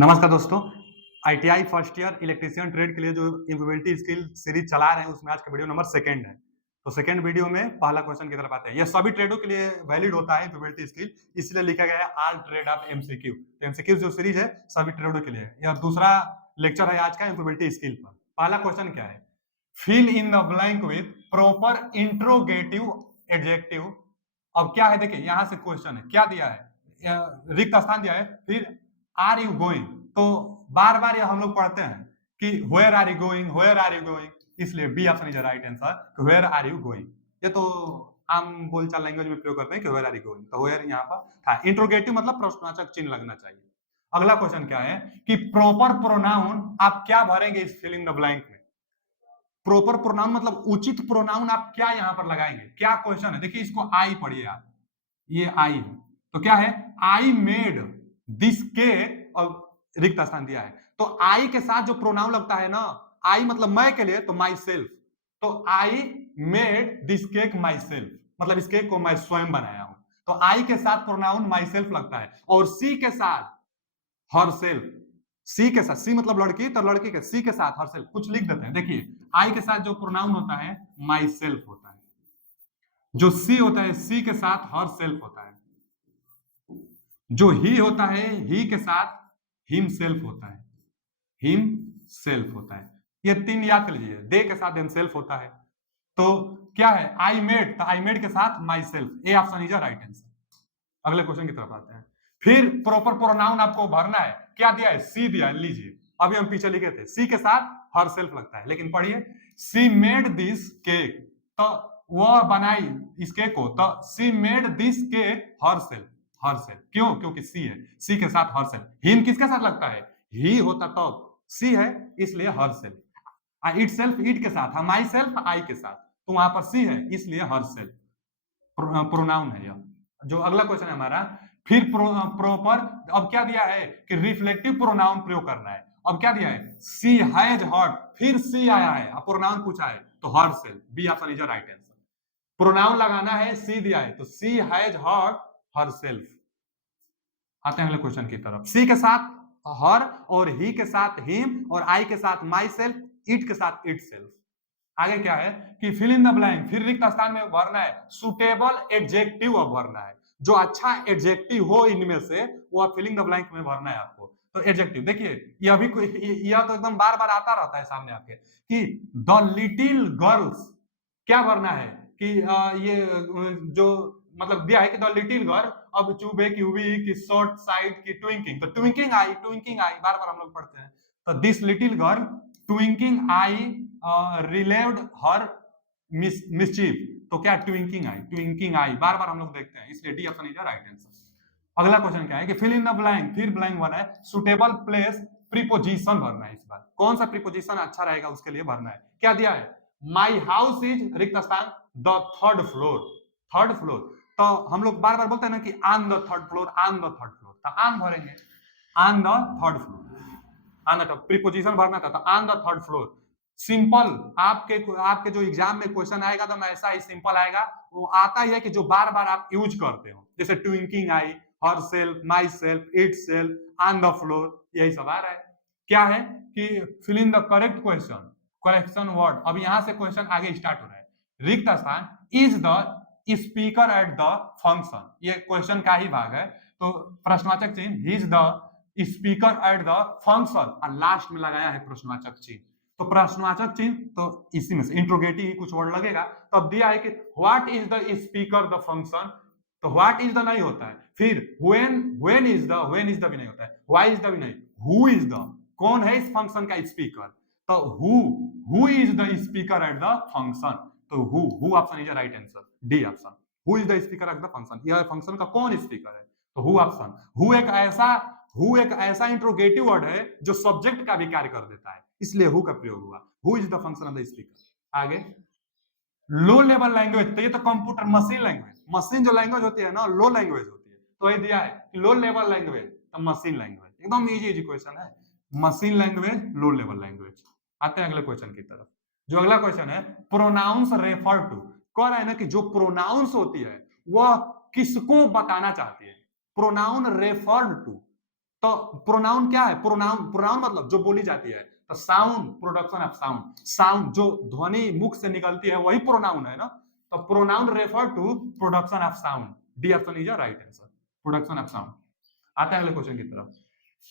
नमस्कार दोस्तों। ITI first year electrician trade के लिए जो इंप्लीमेंटेबिलिटी स्किल सीरीज चला रहे हैं उसमें आज का वीडियो नंबर सेकंड है। तो सेकंड वीडियो में पहला क्वेश्चन की तरफ आते हैं। यह सभी ट्रेडों के लिए वैलिड होता है इंप्लीमेंटेबिलिटी स्किल, इसलिए लिखा गया है ऑल ट्रेड ऑफ एमसीक्यू। तो एमसीक्यू जो सीरीज है सभी ट्रेडों के लिए है। यह दूसरा लेक्चर है आज का इंप्लीमेंटेबिलिटी स्किल पर। पहला क्वेश्चन क्या है? Fill in the blank with proper interrogative adjective. अब क्या है देखिए, यहां से क्वेश्चन है, क्या दिया है? रिक्त स्थान दिया है, फिर आर यू गोइंग। तो बार बार ये हम लोग पढ़ते हैं कि where are you going, where are you going, इसलिए B option is the right answer, where are you going. ये तो आम बोलचाल लैंग्वेज में प्रयोग करते हैं कि वेयर आर यू गोइंग, तो वेयर यहाँ पर था। इंट्रोगेटिव मतलब प्रश्नवाचक चिन्ह लगना चाहिए। अगला क्वेश्चन क्या है कि प्रॉपर प्रोनाउन आप क्या भरेंगे इस फिलिंग द ब्लैंक में? प्रॉपर प्रोनाउन मतलब उचित प्रोनाउन आप क्या यहां पर लगाएंगे? क्या क्वेश्चन है देखिए, इसको आई पढ़िए आप, ये आई है तो क्या है? आई मेड दिस केक, और रिक्त स्थान दिया है तो आई के साथ जो प्रोनाउन लगता है ना, आई मतलब मैं के लिए, तो माई सेल्फ। तो I made this cake my self, मतलब इस केक को मैं स्वयं बनाया हूं। तो आई के साथ प्रोनाउन माई सेल्फ लगता है, और सी के साथ हर सेल्फ। सी के साथ, सी मतलब लड़की, तो लड़की के सी के साथ हर सेल्फ कुछ लिख देते हैं। देखिए, आई के साथ जो प्रोनाउन होता है माई सेल्फ होता है, जो सी होता है सी के साथ हर सेल्फ होता है, जो ही होता है ही के साथ हिम सेल्फ होता है, हिम सेल्फ होता है। ये तीन याद कर लीजिए, दे के साथ सेल्फ होता है। तो क्या है? आई मेड, तो आई मेड के साथ my self, A option is right answer. अगले क्वेश्चन की तरफ आते हैं। फिर प्रॉपर प्रोनाउन आपको भरना है, क्या दिया है? सी दिया है, लीजिए। अभी हम पीछे लिखे थे सी के साथ हर सेल्फ लगता है, लेकिन पढ़िए, सी मेड दिस केक, तो वह बनाई इस केक को, तो सी made this cake her self, her self. क्यों? क्योंकि सी है, सी के साथ हर सेल्फ। हिम किसके साथ लगता है? ही होता तब, तो सी है इसलिए her self. It self it के साथ, माई सेल्फ आई के साथ, तो वहां पर सी है इसलिए हर सेल्फ प्रोनाउन है यह। जो अगला क्वेश्चन है हमारा, फिर प्रॉपर, अब क्या दिया है कि रिफ्लेक्टिव प्रोनाउन प्रयोग करना है। अब क्या दिया है? सी हैज हर्ट, फिर सी आया है, अब प्रोनाउन पूछा है, तो herself, B option is right answer. Pronoun लगाना है, सी दिया है, तो C has hurt herself. आते हैं अगले क्वेश्चन की तरफ। सी के साथ हर, और ही के साथ हिम, और आई के साथ माई सेल्फ, इट के साथ इट सेल्फ। आगे क्या है कि फिल इन द ब्लैंक, फिर रिक्त स्थान में भरना है सुटेबल एडजेक्टिव। अब भरना है जो अच्छा एडजेक्टिव हो इनमें से, वो फिलिंग द ब्लैंक में भरना है आपको। तो एडजेक्टिव देखिए, यह भी यह तो एकदम बार बार आता रहता है सामने आपके कि द लिटिल गर्ल्स, क्या भरना है कि ये जो मतलब दिया है कि द लिटिल गर्ल, अब चुबे की हुई की शॉर्ट साइड की ट्विंकिंग, तो ट्विंकिंग आई, ट्विंकिंग आई बार बार हम लोग पढ़ते हैं। तो this little girl twinkling eye relieved her mischief, तो क्या? ट्विंकिंग आई, ट्विंकिंग आई बार बार हम लोग देखते हैं, इसलिए D option is the right answer. अगला क्वेश्चन क्या है कि फिल इन द ब्लैंक, फिर ब्लैंक भरना है सुटेबल प्लेस, प्रीपोजिशन भरना है। इस बार कौन सा प्रीपोजिशन अच्छा रहेगा उसके लिए भरना है। क्या दिया है? माई हाउस इज, रिक्त स्थान, the third floor, third floor. तो हम लोग बार बार बोलते हैं ना कि on the third floor, on the third floor, तो ऑन भरेंगे, on the third floor. On the preposition भरना था, तो on the third floor. Simple, आपके जो एग्जाम में क्वेश्चन आएगा तो ऐसा ही सिंपल आएगा, वो आता ही है कि जो बार बार आप यूज करते हो, जैसे twinkling eye, herself, myself, itself, on the floor, यही सब आ रहा है। क्या है कि fill in the correct question, correction word. अब यहां से क्वेश्चन आगे स्टार्ट हो रहा है। रिक्त स्थान, is the speaker at the function, ये क्वेश्चन का ही भाग है। तो प्रश्नवाचक चिन्ह, is the speaker at the function, और लास्ट में लगाया है प्रश्नवाचक चिन्ह। तो प्रश्नवाचक चिन्ह तो इसी में से इंट्रोगेटिव ही कुछ वर्ड लगेगा। तो अब दिया है कि what is the speaker the function, तो व्हाट इज द नहीं होता है। फिर when is the, when is the भी नहीं होता है, व्हाई इज द भी नहीं, हु इज द, कौन है इस फंक्शन का स्पीकर, तो who is the speaker at the function, तो who option is right answer, D option, who is the speaker at the function, यह फंक्शन का कौन स्पीकर है, तो हु ऑप्शन। हु एक ऐसा इंट्रोगेटिव वर्ड है जो सब्जेक्ट का भी कार्य कर देता है, इसलिए हु का प्रयोग हुआ। Who is the function of the speaker. आगे लो लेवल लैंग्वेज, तो ये तो कंप्यूटर मशीन लैंग्वेज, मशीन जो लैंग्वेज होती है ना, लो लैंग्वेज होती है। तो ये दिया है कि लो लेवल लैंग्वेज, तो मशीन लैंग्वेज, एकदम इजी क्वेश्चन है। Machine language, low level language. आते हैं अगले क्वेश्चन की तरफ। जो अगला क्वेश्चन है, प्रोनाउंस रेफर टू, कह रहा है ना कि जो प्रोनाउंस होती है वह किसको बताना चाहती है। प्रोनाउन रेफर्ड टू, तो प्रोनाउन क्या है? प्रोनाउन प्रोनाउन मतलब जो बोली जाती है, तो sound, production of sound, sound जो ध्वनि मुख से निकलती है वही प्रोनाउन है ना। तो pronoun refer to production of sound. D option is a right answer, production of sound. आते हैं अगले क्वेश्चन की तरफ।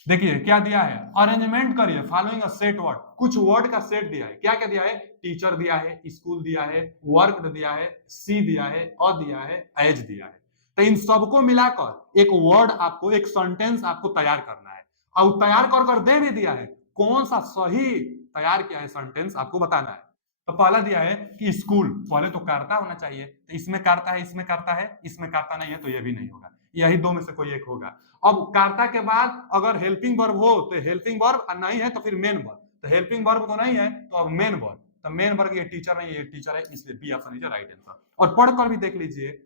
देखिए क्या दिया है, अरेंजमेंट करिए फॉलोइंग अ सेट वर्ड। कुछ वर्ड का सेट दिया है। क्या क्या दिया है? टीचर दिया है, स्कूल दिया है, वर्क दिया है, सी दिया है, अ दिया है, एज दिया है। तो इन सबको मिलाकर एक वर्ड आपको, एक सेंटेंस आपको तैयार करना है, और तैयार कर कर दे भी दिया है। कौन सा सही तैयार किया है सेंटेंस आपको बताना है। तो पहला दिया है कि स्कूल, पहले तो करता होना चाहिए, तो इसमें करता है, इसमें करता है, इसमें करता नहीं है, तो ये भी नहीं होगा, यही दो में से कोई एक होगा। अब कर्ता के बाद अगर हेल्पिंग वर्ब हो तो हेल्पिंग वर्ब, नहीं है तो फिर मेन वर्ब। तो हेल्पिंग वर्ब तो नहीं है, तो अब मेन वर्ब। तो मेन वर्ब ये टीचर नहीं, ये टीचर है, इसलिए B option is right answer. और पढ़कर भी देख लीजिए,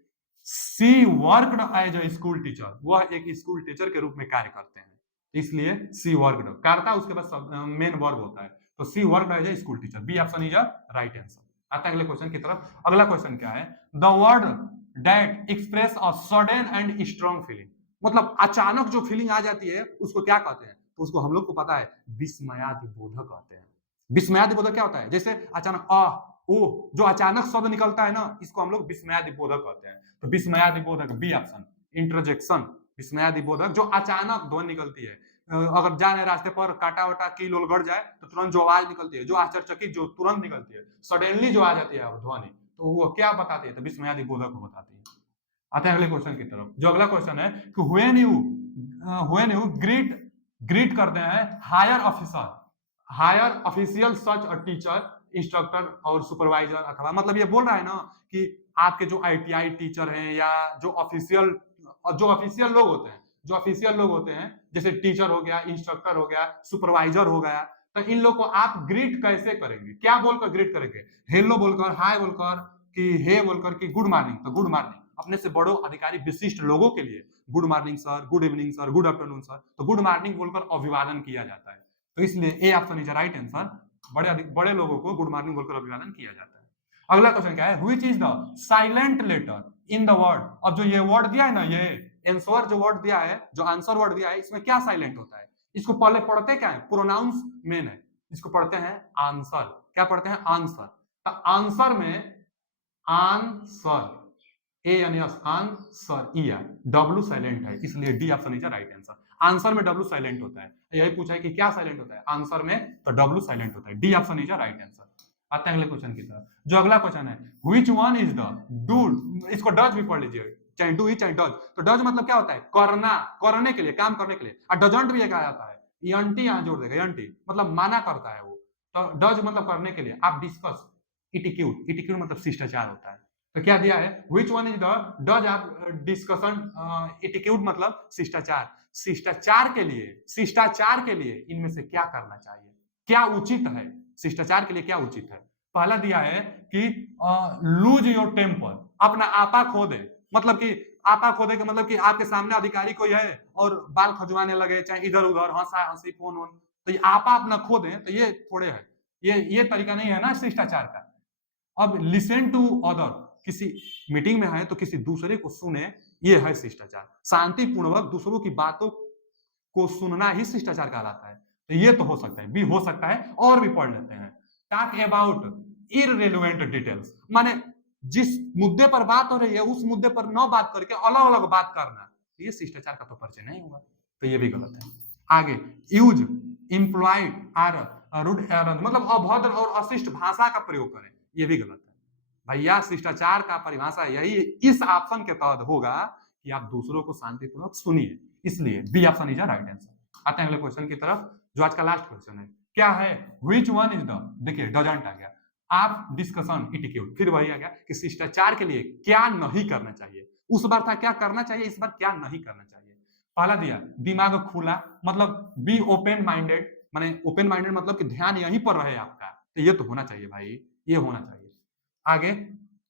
she worked as a school teacher, वह एक स्कूल टीचर के रूप में कार्य करते हैं, इसलिए सी वर्कड। कर्ता उसके बाद मेन वर्ब होता है, तो she worked as a school teacher, B option is right answer. आता है अगले क्वेश्चन की तरफ। अगला क्वेश्चन क्या है, the word that express a sudden and strong feeling, मतलब अचानक जो फीलिंग आ जाती है उसको क्या कहते हैं? तो उसको हम लोग को पता है, विस्मयादिबोधक कहते हैं। विस्मयादिबोधक क्या होता है? जैसे अचानक ओ, जो अचानक शब्द निकलता है ना, इसको हम लोग विस्मयादिबोधक कहते हैं। तो विस्मयादिबोधक बी ऑप्शन, इंटरजेक्शन, विस्मयादिबोधक जो अचानक ध्वनि निकलती है। अगर जा रहे रास्ते पर काटा वाटा कील उल गड़ जाए तो तुरंत जो आवाज निकलती है, जो आश्चर्यचकित जो तुरंत निकलती है, सडनली जो आ जाती है ध्वनि, तो वो क्या बताती है? तो विस्मयादिबोधक को बताती है। आते हैं अगले क्वेश्चन की तरफ। जो अगला क्वेश्चन है कि व्हेन यू ग्रीट करते हैं higher official such a teacher, instructor और सुपरवाइजर, अथवा मतलब ये बोल रहा है ना कि आपके जो आईटीआई टीचर हैं या जो ऑफिशियल लोग होते हैं, जो ऑफिशियल लोग होते हैं, जैसे टीचर हो गया, इंस्ट्रक्टर हो गया, सुपरवाइजर हो गया, तो इन लोग को आप ग्रीट कैसे करेंगे? क्या बोलकर ग्रीट करेंगे? हेलो बोलकर, हाय बोलकर, कि हे बोलकर, कि गुड मॉर्निंग? तो गुड मॉर्निंग। अपने से बड़ों अधिकारी विशिष्ट लोगों के लिए good morning sir, good evening sir, good afternoon sir, तो गुड मॉर्निंग बोलकर अभिवादन किया जाता है, तो इसलिए A option is right answer. बड़े लोगों को गुड मॉर्निंग बोलकर अभिवादन किया जाता है। अगला क्वेश्चन क्या है, which is the silent letter in the word. अब जो ये वर्ड दिया है ना, ये आंसर जो वर्ड दिया है, जो आंसर वर्ड दिया है, इसमें क्या साइलेंट होता है? इसको पहले पढ़ते क्या है? प्रोनाउंस मेन है, इसको पढ़ते हैं आंसर। क्या पढ़ते हैं? आंसर। तो आंसर में आंसर, ए यानी answer, E R, W silent है, इसलिए D option is right answer. Answer में डब्ल्यू साइलेंट होता है, यही पूछा है कि क्या साइलेंट होता है आंसर में, तो डब्ल्यू साइलेंट होता है, D option is right answer. आते हैं अगले क्वेश्चन की तरफ। जो अगला क्वेश्चन है, which one is the do, इसको डज भी पढ़ लीजिए, चाहे डू ही चाहे डज। तो डज मतलब क्या होता है? करना, करने के लिए, काम करने के लिए। और डजंट भी कहा जाता है, एंटी यहां जोड़ देगा, एंटी मतलब माना करता है वो। तो डज मतलब करने के लिए। आप डिस्कस, इटिक्यूट, इटिक्यूट मतलब शिष्टाचार होता है। तो क्या दिया है, which one is the does आप डिस्कशन, इटिक्यूट मतलब शिष्टाचार। शिष्टाचार के लिए इनमें से क्या करना चाहिए, क्या उचित है? शिष्टाचार के लिए क्या उचित है? पहला दिया है कि लूज योर टेम्पर, अपना आपा खो दे। मतलब कि आपा खो दे का मतलब कि आपके सामने अधिकारी कोई है और बाल खजवाने लगे, चाहे इधर उधर हंसा हंसी फोन वोन, तो ये आपा अपना खो दे, तो ये थोड़े है, ये तरीका नहीं है ना शिष्टाचार का। अब लिसन टू अदर, किसी मीटिंग में है तो किसी दूसरे को सुने, ये है शिष्टाचार। शांतिपूर्वक दूसरों की बातों को सुनना ही शिष्टाचार कहलाता है। तो ये तो हो सकता है, बी हो सकता है, और भी पढ़ लेते हैं। टॉक अबाउट इररिलेवेंट डिटेल्स, माने जिस मुद्दे पर बात हो रही है उस मुद्दे पर न बात करके अलग अलग बात करना, ये शिष्टाचार का तो परिचय नहीं हुआ, तो ये भी गलत है। आगे, यूज इंप्लॉइड आर रूड मतलब अभद्र और अशिष्ट भाषा का प्रयोग करें, ये भी गलत है। भैया शिष्टाचार का परिभाषा यही इस ऑप्शन के तहत होगा कि आप दूसरों को शांतिपूर्वक सुनिए, इसलिए B option is right answer. आते हैं अगले क्वेश्चन की तरफ, जो आज का लास्ट क्वेश्चन है। क्या है, व्हिच वन इज द, देखिए डजंट आ गया, आप डिस्कशन इटिक्यूट, फिर वही आ गया कि शिष्टाचार के लिए क्या नहीं करना चाहिए। उस बार था क्या करना चाहिए, इस बार क्या नहीं करना चाहिए। पहला दिया दिमाग खुला, मतलब बी ओपन माइंडेड, माने ओपन माइंडेड मतलब कि ध्यान यहीं पर रहे आपका, तो ये तो होना चाहिए भाई, ये होना चाहिए। आगे,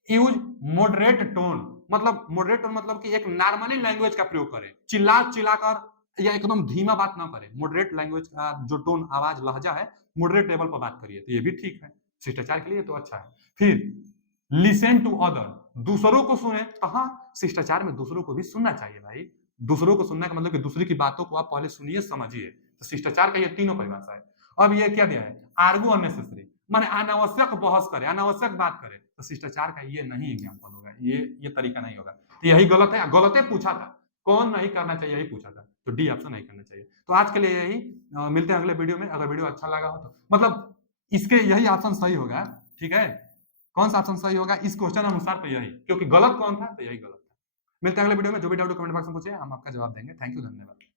यूज मॉडरेट टोन, मतलब मॉडरेट टोन मतलब कि एक नॉर्मली लैंग्वेज का प्रयोग करें, चिल्ला चिल्लाकर या एकदम धीमा बात ना करें। मॉडरेट लैंग्वेज का जो टोन, आवाज, लहजा है, मॉडरेट लेवल पर बात करिए, तो ये भी ठीक है, शिष्टाचार के लिए तो अच्छा है। फिर लिसन टू अदर, दूसरों को सुने, तो हाँ शिष्टाचार में दूसरों को भी सुनना चाहिए भाई, दूसरों को सुनने का मतलब कि दूसरे की बातों को आप पहले सुनिए, समझिए। तो शिष्टाचार का ये तीनों परिभाषा है। अब ये क्या दिया है? आर्गू अननेसेसरी, माने अनावश्यक बहस करे, अनावश्यक बात करे, तो शिष्टाचार का ये नहीं एग्जाम्पल होगा, ये तरीका नहीं होगा। तो यही गलत है, गलत है पूछा था, कौन नहीं करना चाहिए यही पूछा था, तो डी ऑप्शन नहीं करना चाहिए। तो आज के लिए यही, मिलते हैं अगले वीडियो में। अगर वीडियो अच्छा लगा हो तो मतलब इसके यही ऑप्शन सही होगा, ठीक है? कौन सा ऑप्शन सही होगा इस क्वेश्चन अनुसार? तो यही, क्योंकि गलत कौन था तो यही गलत था। मिलते हैं अगले वीडियो में। जो भी डाउट कमेंट बॉक्स में पूछे, हम आपका जवाब देंगे। थैंक यू, धन्यवाद।